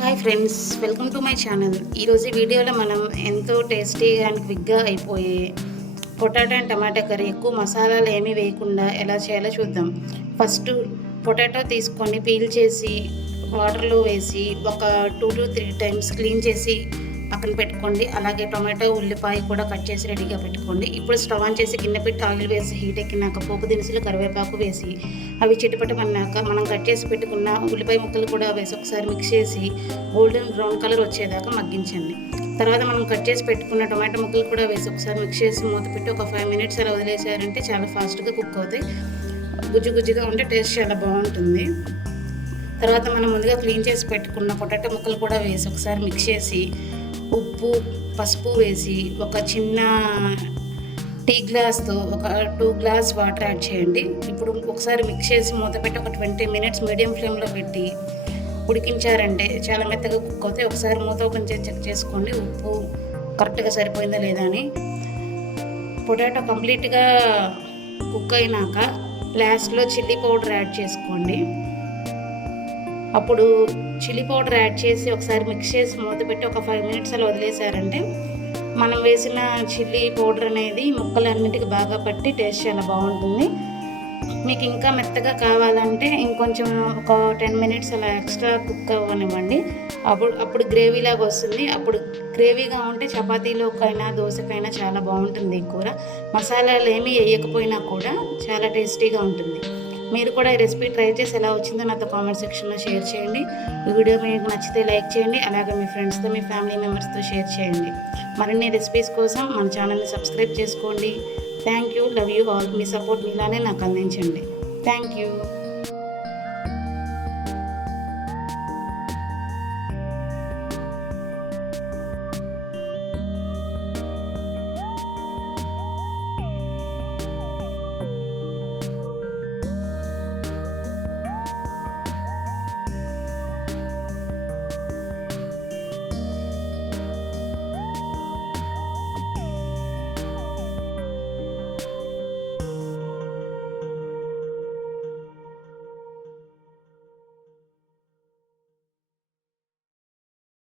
Hi friends, welcome to my channel. ఈరోజు వీడియోలో మనం ఎంతో టేస్టీగా అండ్ క్విక్గా అయిపోయే పొటాటో అండ్ టమాటా కర్రీ ఎక్కువ మసాలాలు ఏమీ వేయకుండా ఎలా చేయాలో చూద్దాం. ఫస్ట్ పొటాటో తీసుకొని పీల్ చేసి వాటర్లో వేసి ఒక 2 to 3 టైమ్స్ క్లీన్ చేసి పక్కన పెట్టుకోండి. అలాగే టొమాటో, ఉల్లిపాయ కూడా కట్ చేసి రెడీగా పెట్టుకోండి. ఇప్పుడు స్టవ్ ఆన్ చేసి గిన్నె పెట్టి ఆయిల్ వేసి హీట్ ఎక్కినాక పోపు దినుసులు, కరివేపాకు వేసి అవి చిటపటమన్నాక మనం కట్ చేసి పెట్టుకున్న ఉల్లిపాయ ముక్కలు కూడా వేసి ఒకసారి మిక్స్ చేసి గోల్డెన్ బ్రౌన్ కలర్ వచ్చేదాకా మగ్గించండి. తర్వాత మనం కట్ చేసి పెట్టుకున్న టొమాటో ముక్కలు కూడా వేసి ఒకసారి మిక్స్ చేసి మూత పెట్టి ఒక 5 minutes అలా వదిలేసారంటే చాలా ఫాస్ట్గా కుక్ అవుతాయి. గుజ్జు గుజ్జుగా ఉంటే టేస్ట్ చాలా బాగుంటుంది. తర్వాత మనం ముందుగా క్లీన్ చేసి పెట్టుకున్న పొటాటో ముక్కలు కూడా వేసి ఒకసారి మిక్స్ చేసి ఉప్పు, పసుపు వేసి ఒక చిన్న టీ గ్లాస్తో ఒక 2 గ్లాస్ వాటర్ యాడ్ చేయండి. ఇప్పుడు ఒకసారి మిక్స్ చేసి మూత పెట్టి ఒక 20 minutes మీడియం ఫ్లేమ్లో పెట్టి ఉడికించారంటే చాలా మెత్తగా కుక్ అవుతాయి. ఒకసారి మూత ఓపెన్ చేసి చెక్ చేసుకోండి ఉప్పు కరెక్ట్గా సరిపోయిందా లేదా అని. పొటాటో కంప్లీట్గా కుక్ అయినాక లాస్ట్లో చిల్లీ పౌడర్ యాడ్ చేసుకోండి. అప్పుడు చిల్లీ పౌడర్ యాడ్ చేసి ఒకసారి మిక్స్ చేసి మూత పెట్టి ఒక 5 minutes అలా వదిలేసారంటే మనం వేసిన చిల్లీ పౌడర్ అనేది ముక్కలన్నిటికీ బాగా పట్టి టేస్ట్ చాలా బాగుంటుంది. మీకు ఇంకా మెత్తగా కావాలంటే ఇంకొంచెం ఒక 10 minutes అలా ఎక్స్ట్రా కుక్ అవ్వనివ్వండి. అప్పుడు గ్రేవీలాగా వస్తుంది. అప్పుడు గ్రేవీగా ఉంటే చపాతీలోకైనా దోశకైనా చాలా బాగుంటుంది ఈ కూర. మసాలాలు ఏమీ వేయకపోయినా కూడా చాలా టేస్టీగా ఉంటుంది. మీరు కూడా ఈ రెసిపీ ట్రై చేసి ఎలా వచ్చిందో నాతో కామెంట్ సెక్షన్లో షేర్ చేయండి. ఈ వీడియో మీకు నచ్చితే లైక్ చేయండి. అలాగే మీ ఫ్రెండ్స్తో, మీ ఫ్యామిలీ మెంబర్స్తో షేర్ చేయండి. మరిన్ని రెసిపీస్ కోసం మన ఛానల్ని సబ్స్క్రైబ్ చేసుకోండి. Thank you, love you all. Me support ఇలానే నాకు అందించండి. Thank you.